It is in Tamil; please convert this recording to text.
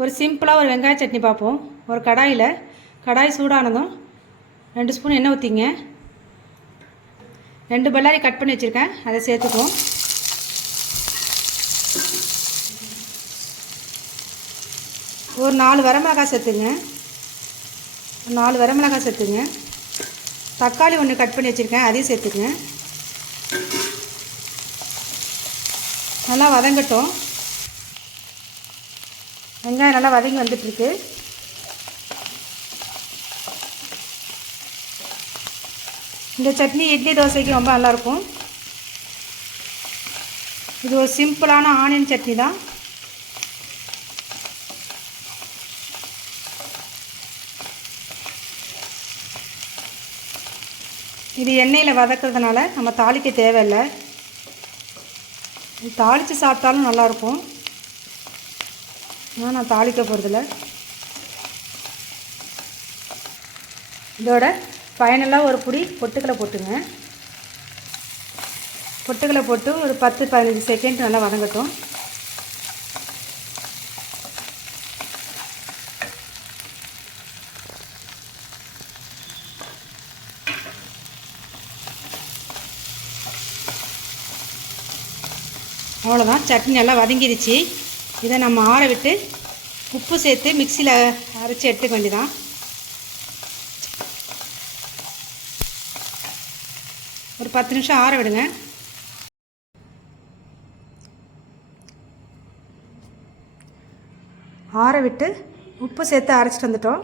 ஒரு சிம்பிளாக ஒரு வெங்காய சட்னி பார்ப்போம். ஒரு கடாயில் கடாய் சூடானதும் ரெண்டு ஸ்பூன் எண்ணெய் ஊற்றிங்க ரெண்டு பல்லாரி கட் பண்ணி வச்சுருக்கேன். அதை சேர்த்துக்குவோம். ஒரு நாலு வரமிளகாய் சேர்த்துங்க. ஒரு நாலு வரமிளகாய் சேர்த்துங்க. தக்காளி ஒன்று கட் பண்ணி வச்சுருக்கேன். அதையும் சேர்த்துக்குங்க. நல்லா வதங்கட்டும். வெங்காயம் நல்லா வதங்கி வந்துட்டுருக்கு. இந்த சட்னி இட்லி தோசைக்கு ரொம்ப நல்லாயிருக்கும் இது ஒரு சிம்பிளான ஆனியன் சட்னி தான். இது எண்ணெயில் வதக்கிறதுனால நம்ம தாளிக்க தேவையில்லை. இது தாளித்து சாப்பிட்டாலும் நல்லாயிருக்கும் ஆனால் நான் தாளிக்க போகிறதில்ல இதோட ஃபைனலாக ஒரு புடி பொட்டுக்கலை போட்டுங்க. பொட்டுக்கலை போட்டு ஒரு பத்து பதினஞ்சு செகண்ட் நல்லா வதங்கட்டும். அவ்வளோதான் சட்னி நல்லா வதங்கிடுச்சு இதை நம்ம ஆற விட்டு உப்பு சேர்த்து மிக்சியில் அரைச்சி எடுத்துக்க வேண்டிதான் ஒரு பத்து நிமிஷம் ஆற விடுங்க. ஆற விட்டு உப்பு சேர்த்து அரைச்சிட்டு வந்துட்டோம்.